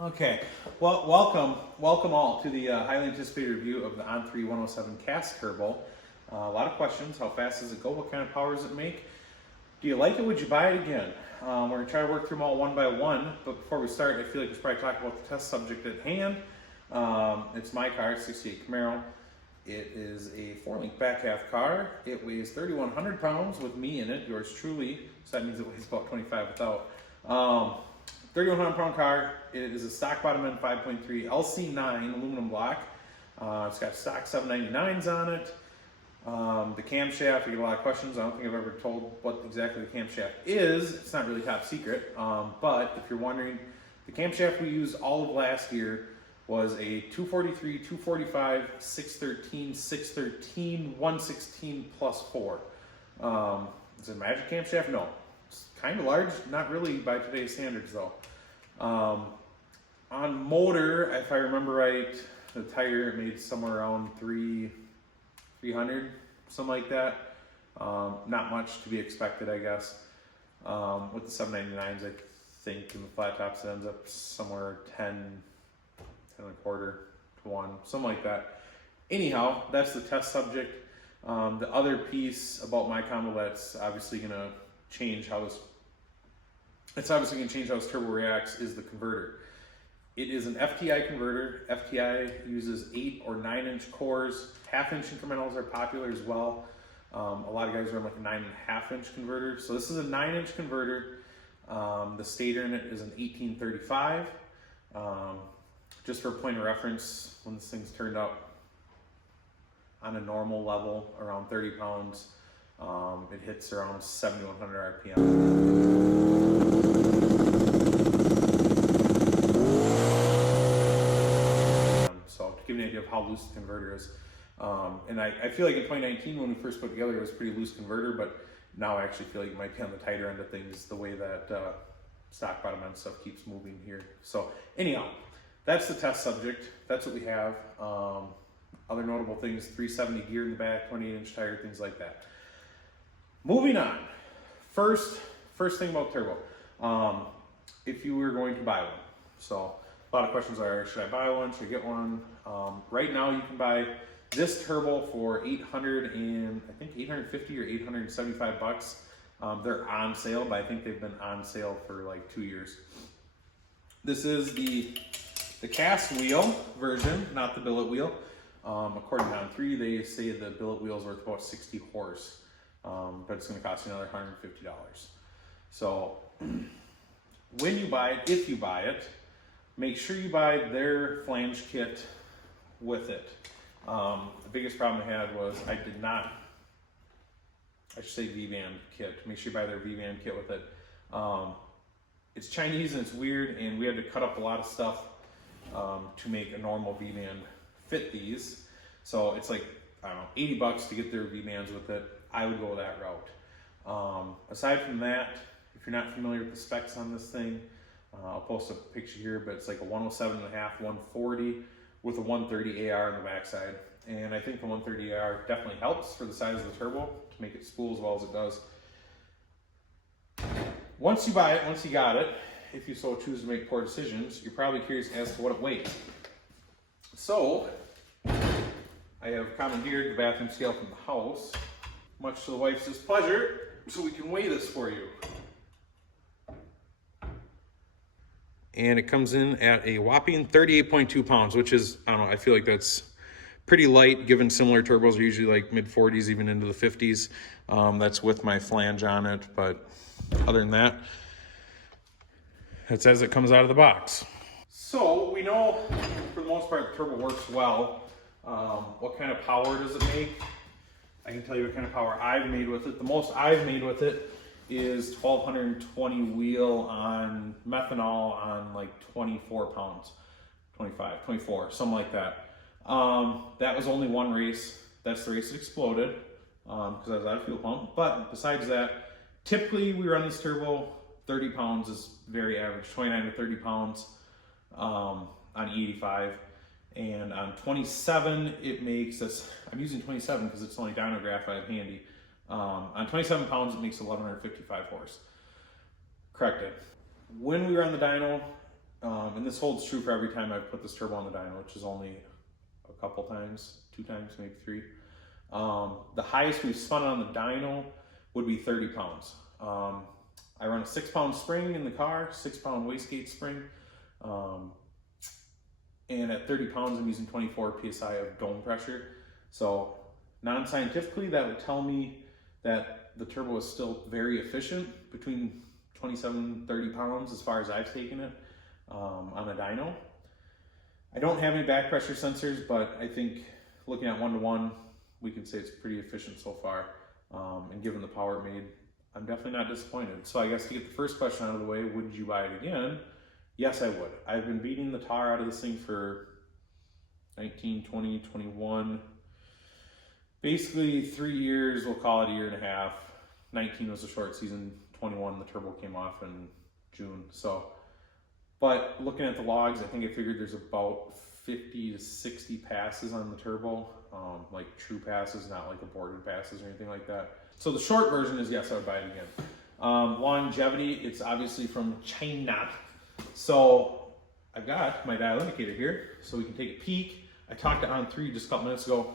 Okay, well, welcome all to the highly anticipated review of the On3 107 cast turbo. A lot of questions. How fast does it go? What kind of power does it make? Do you like it? Would you buy it again? We're going to try to work through them all one by one, but before we start, I feel like we should probably talk about the test subject at hand. It's my car, 68 Camaro. It is a 4-link back half car. It weighs 3,100 pounds with me in it, yours truly, so that means it weighs about 25 without. 3,100 pound car. It is a stock bottom end 5.3 LC9 aluminum block. It's got stock 799s on it. The camshaft, I get a lot of questions. I don't think I've ever told what exactly the camshaft is. It's not really top secret, but if you're wondering, the camshaft we used all of last year was a 243, 245, 613, 613, 116 plus 4. Is it a magic camshaft? No. It's kind of large, not really by today's standards though. On motor, if I remember right, the tire made somewhere around 300, something like that. Not much to be expected, I guess. With the 799s, I think, and the flat tops, it ends up somewhere 10 and a quarter to 1, something like that. Anyhow, that's the test subject. The other piece about my combo that's obviously going to change how this, it's obviously going to change how this turbo reacts is the converter. It is an FTI converter. FTI uses 8 or 9 inch cores. 1/2 inch incrementals are popular as well. A lot of guys run like a 9.5 inch converter. So this is a 9 inch converter. The stator in it is an 1835. Just for a point of reference, when this thing's turned up on a normal level, around 30 pounds, it hits around 7,100 RPM. So to give you an idea of how loose the converter is. And I feel like in 2019, when we first put it together, it was a pretty loose converter, but now I actually feel like it might be on the tighter end of things, the way that stock bottom end stuff keeps moving here. So anyhow, that's the test subject. That's what we have. Other notable things, 370 gear in the back, 28 inch tire, things like that. Moving on. First thing about turbo. If you were going to buy one. So a lot of questions are, should I buy one? Should I get one? Right now you can buy this turbo for $850 or $875. They're on sale, but I think they've been on sale for like 2 years. This is the cast wheel version, not the billet wheel. According to On3, they say the billet wheel is worth about 60 horse, but it's going to cost you another $150. So when you buy it, if you buy it, make sure you buy their flange kit with it. The biggest problem I had was I should say V-band kit. Make sure you buy their V-band kit with it. It's Chinese and it's weird, and we had to cut up a lot of stuff to make a normal V-band fit these. So it's like, I don't know, $80 to get their V-bands with it. I would go that route. Aside from that, if you're not familiar with the specs on this thing, I'll post a picture here, but it's like a 107.5, 140 with a 130 AR on the backside. And I think the 130 AR definitely helps for the size of the turbo to make it spool as well as it does. Once you buy it, once you got it, if you so choose to make poor decisions, you're probably curious as to what it weighs. So, I have commandeered the bathroom scale from the house, much to the wife's displeasure, so we can weigh this for you. And it comes in at a whopping 38.2 pounds, which is, I don't know, I feel like that's pretty light given similar turbos are usually like mid 40s, even into the 50s. That's with my flange on it, but other than that, it's as it comes out of the box. So we know for the most part the turbo works well. What kind of power does it make? I can tell you what kind of power I've made with it. The most I've made with it is 1,220 wheel on methanol on like 24 pounds, 25, 24, something like that. That was only one race. That's the race that exploded because I was out of fuel pump. But besides that, typically we run this turbo, 30 pounds is very average, 29 to 30 pounds on E85. And on 27, it makes this, I'm using 27 because it's the only dynograph I have handy. On 27 pounds, it makes 1,155 horse. Corrected. When we were on the dyno, and this holds true for every time I've put this turbo on the dyno, which is only a couple times, 2 times, maybe 3. The highest we've spun on the dyno would be 30 pounds. I run a 6-pound spring in the car, 6-pound wastegate spring. And at 30 pounds, I'm using 24 PSI of dome pressure. So non-scientifically, that would tell me that the turbo is still very efficient between 27, 30 pounds as far as I've taken it on a dyno. I don't have any back pressure sensors, but I think looking at 1-to-1, we can say it's pretty efficient so far. And given the power it made, I'm definitely not disappointed. So I guess to get the first question out of the way, would you buy it again? Yes, I would. I've been beating the tar out of this thing for 19, 20, 21, basically 3 years, we'll call it a year and a half. 19 was a short season, 21, the turbo came off in June. So, but looking at the logs, I think I figured there's about 50 to 60 passes on the turbo, like true passes, not like aborted passes or anything like that. So the short version is yes, I would buy it again. Longevity, it's obviously from China. So I've got my dial indicator here, so we can take a peek. I talked to On3 just a couple minutes ago.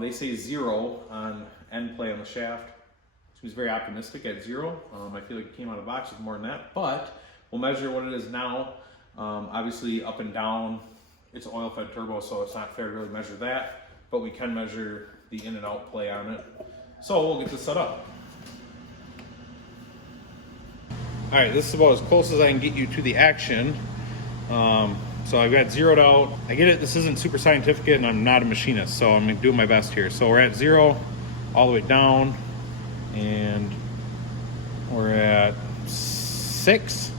They say 0 on end play on the shaft. Seems very optimistic at 0. I feel like it came out of the box with more than that, but we'll measure what it is now. Obviously up and down, it's an oil fed turbo, so it's not fair to really measure that, but we can measure the in and out play on it. So we'll get this set up. All right, this is about as close as I can get you to the action. So I've got zeroed out. I get it, this isn't super scientific and I'm not a machinist, so I'm doing my best here. So we're at 0, all the way down, and we're at 6.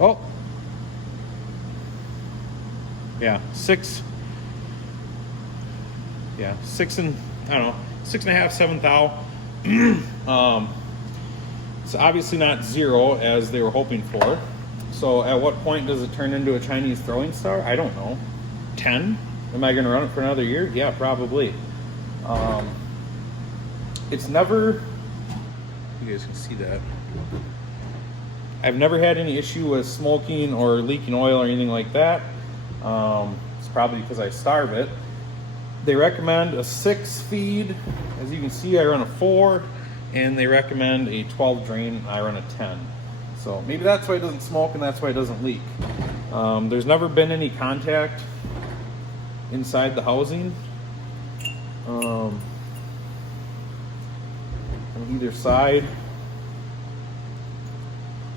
Oh, yeah, 6. Yeah, 6 and, I don't know, 6.5, 7 thou. It's obviously not 0 as they were hoping for. So at what point does it turn into a Chinese throwing star? I don't know. 10? Am I going to run it for another year? Yeah, probably. It's never, you guys can see that. I've never had any issue with smoking or leaking oil or anything like that. It's probably because I starve it. They recommend a 6 feed. As you can see, I run a 4, and they recommend a 12 drain. I run a 10. So maybe that's why it doesn't smoke and that's why it doesn't leak. There's never been any contact inside the housing on either side.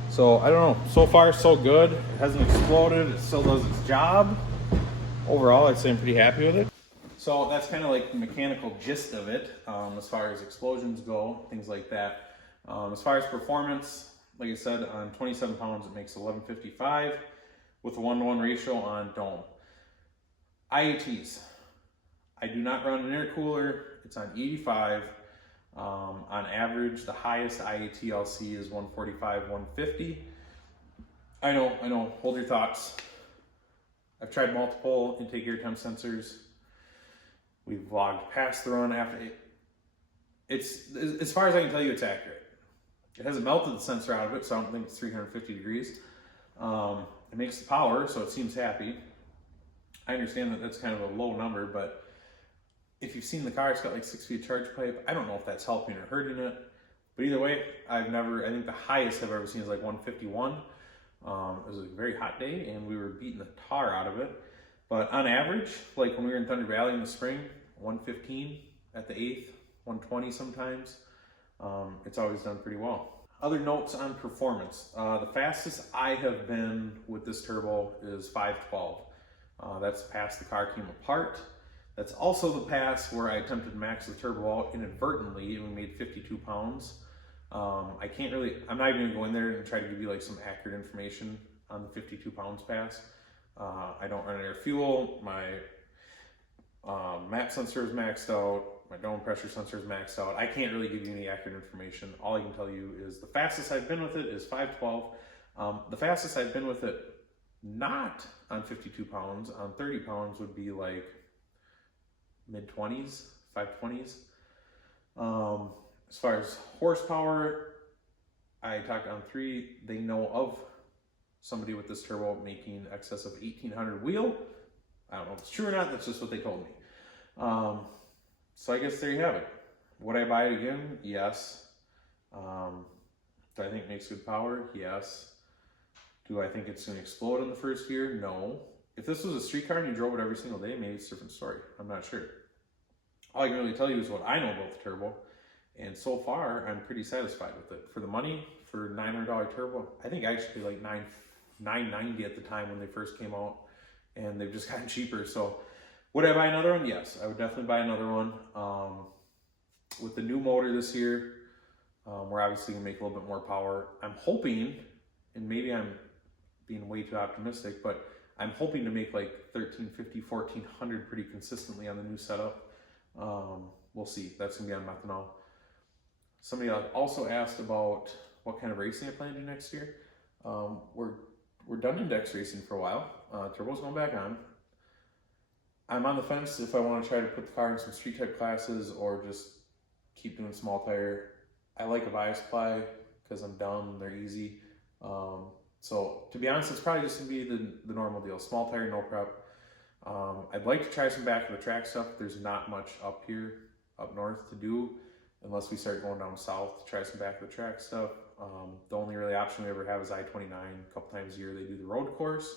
So I don't know, so far so good. It hasn't exploded, it still does its job. Overall, I'd say I'm pretty happy with it. So that's kind of like the mechanical gist of it, as far as explosions go, things like that. As far as performance, like I said, on 27 pounds, it makes 1155 with a 1-to-1 ratio on dome. IATs, I do not run an intercooler. It's on 85. On average, the highest IAT I'll see is 145, 150. I know, hold your thoughts. I've tried multiple intake air temp sensors. We've logged past the run after it. It's, as far as I can tell you, it's accurate. It hasn't melted the sensor out of it, so I don't think it's 350 degrees. It makes the power, so it seems happy. I understand that that's kind of a low number, but if you've seen the car, it's got like 6 feet of charge pipe. I don't know if that's helping or hurting it, but either way, I think the highest I've ever seen is like 151. It was a very hot day and we were beating the tar out of it. But on average, like when we were in Thunder Valley in the spring, 115 at the 8th, 120 sometimes. It's always done pretty well. Other notes on performance. The fastest I have been with this turbo is 512. That's past the car came apart. That's also the pass where I attempted to max the turbo out inadvertently and we made 52 pounds. I'm not even gonna go in there and try to give you like some accurate information on the 52 pounds pass. I don't run air fuel. My map sensor is maxed out. My dome pressure sensor is maxed out. I can't really give you any accurate information. All I can tell you is the fastest I've been with it is 512. The fastest I've been with it not on 52 pounds, on 30 pounds would be like I talked to On3, they know of somebody with this turbo making excess of 1800 wheel. I don't know if it's true or not, that's just what they told me. So I guess there you have it. Would I buy it again? Yes. Do I think it makes good power? Yes. Do I think it's going to explode in the first year? No. If this was a street car and you drove it every single day, maybe it's a different story. I'm not sure. All I can really tell you is what I know about the turbo. And so far, I'm pretty satisfied with it. For the money, for $900 turbo, I think I actually paid like $990 at the time when they first came out. And they've just gotten cheaper. So would I buy another one? Yes, I would definitely buy another one. With the new motor this year, we're obviously going to make a little bit more power. I'm hoping, and maybe I'm being way too optimistic, but I'm hoping to make like 1350, 1400 pretty consistently on the new setup. We'll see. That's going to be on methanol. Somebody also asked about what kind of racing I plan to do next year. We're done index racing for a while. Turbo's going back on. I'm on the fence if I want to try to put the car in some street type classes or just keep doing small tire. I like a bias ply because I'm dumb, they're easy. So to be honest, it's probably just gonna be the normal deal. Small tire, no prep. I'd like to try some back of the track stuff. There's not much up here, up north to do unless we start going down south to try some back of the track stuff. The only really option we ever have is I-29. A couple times a year they do the road course,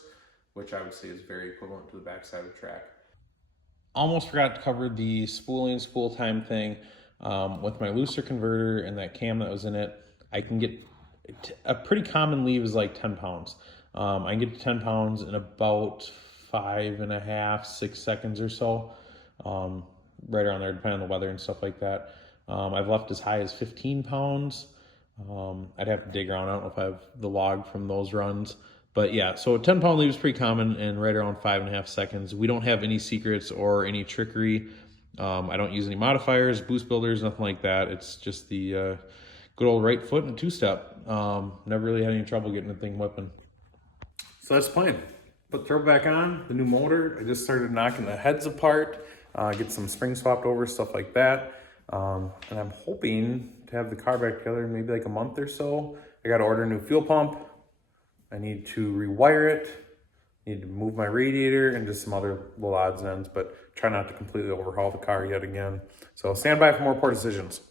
which I would say is very equivalent to the backside of the track. Almost forgot to cover the spooling, spool time thing. With my looser converter and that cam that was in it, I can get a pretty common leave is like 10 pounds. I can get to 10 pounds in about 5.5, 6 seconds or so. Right around there, depending on the weather and stuff like that. I've left as high as 15 pounds. I'd have to dig around. I don't know if I have the log from those runs. But yeah, so a 10-pound leave is pretty common and right around 5.5 seconds. We don't have any secrets or any trickery. I don't use any modifiers, boost builders, nothing like that. It's just the good old right foot and two-step. Never really had any trouble getting the thing whipping. So that's the plan. Put the turbo back on, the new motor. I just started knocking the heads apart, get some springs swapped over, stuff like that. And I'm hoping to have the car back together in maybe like a month or so. I got to order a new fuel pump. I need to rewire it, need to move my radiator and just some other little odds and ends, but try not to completely overhaul the car yet again. So stand by for more poor decisions.